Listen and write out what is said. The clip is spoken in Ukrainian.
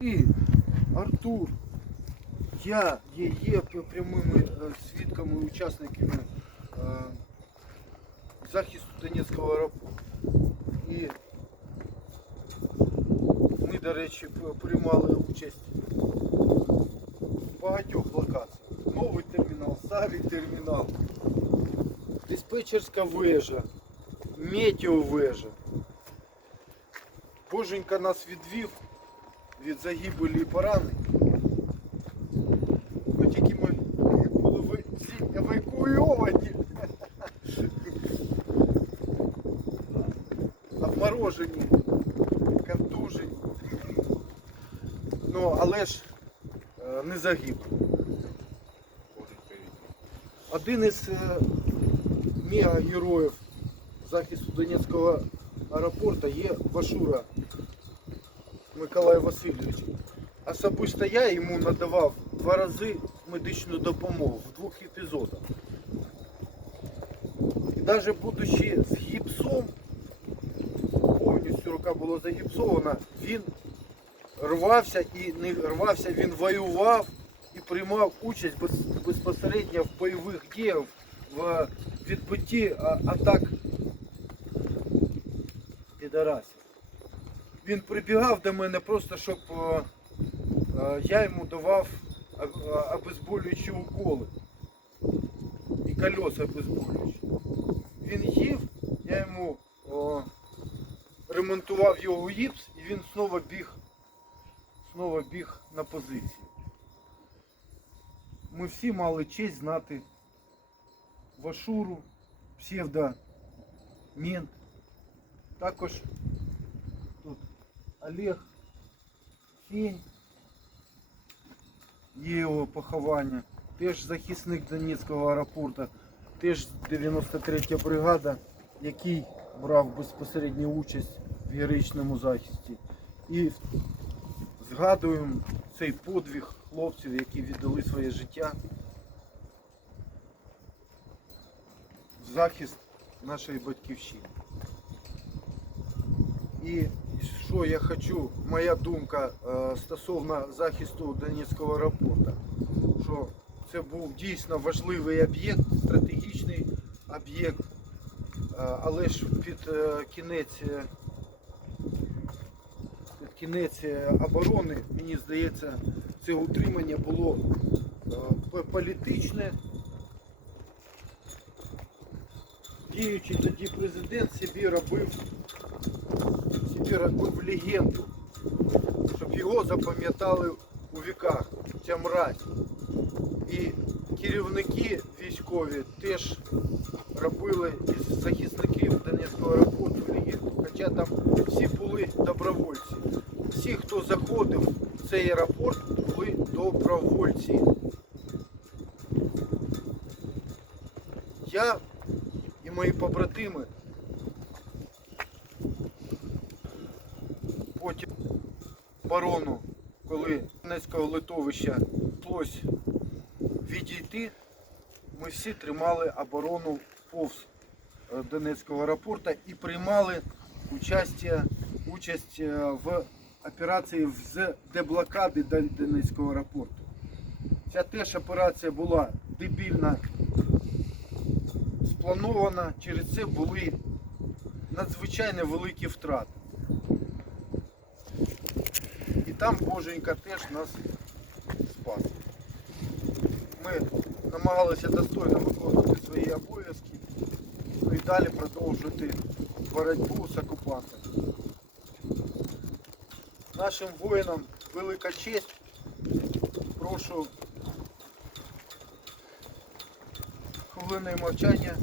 Ти, Артур, я є, є прямими е, свідками, учасниками е, захисту Донецького аеропорту. І ми, до речі, приймали участь в багатьох локаціях. Новий термінал, старий термінал, диспетчерська вежа, метеовежа. Боженька нас відвів від загибелі і поранень. Хоч які ми були евакуйовані. Обморожені, контужені. Ну, але ж е, не загибли. Один із е, мегагероїв захисту Донецького аеропорту є Вашура Миколай Васильович. Особисто я йому надавав два рази медичну допомогу в двох епізодах. І навіть будучи з гіпсом, повністю рука була загіпсована, він рвався і не рвався, він воював і приймав участь без- безпосередньо в бойових діях, в відбитті атак підарасів. Він прибігав до мене просто, щоб е, е, я йому давав а- обезболюючі уколи і колеса обезболюючі. Він їв, я йому ремонтував його гіпс і він знову біг, знову біг на позиції. Ми всі мали честь знати Вашуру, псевдо Мент. Також Олег Фінь, є його поховання, теж захисник Донецького аеропорту, теж 93 бригада, який брав безпосередню участь в героїчному захисті. І згадуємо цей подвиг хлопців, які віддали своє життя в захист нашої батьківщини. І що я хочу, моя думка е, стосовно захисту Донецького аеропорту, що це був дійсно важливий об'єкт, стратегічний об'єкт, е, але ж під е, кінець, під кінець оборони, мені здається, це утримання було політичне. Діючий тоді президент собі робив собі робив легенду, щоб його запам'ятали у віках, ця мразь. І керівники військові теж робили із захисників Донецького аеропорту легенду. Хоча там всі були добровольці. Всі, хто заходив в цей аеропорт, були добровольці. Я і мої побратими потім оборону, коли Донецького литовища вдалося відійти, ми всі тримали оборону повз е, Донецького аеропорту і приймали участя, участь е, в операції з деблокади Донецького аеропорту. Ця теж операція була дебільна спланована, через це були надзвичайно великі втрати. І там Боженька теж нас спас. Ми намагалися достойно виконувати свої обов'язки і далі продовжувати боротьбу з окупантами. Нашим воїнам велика честь. Прошу хвилиною мовчання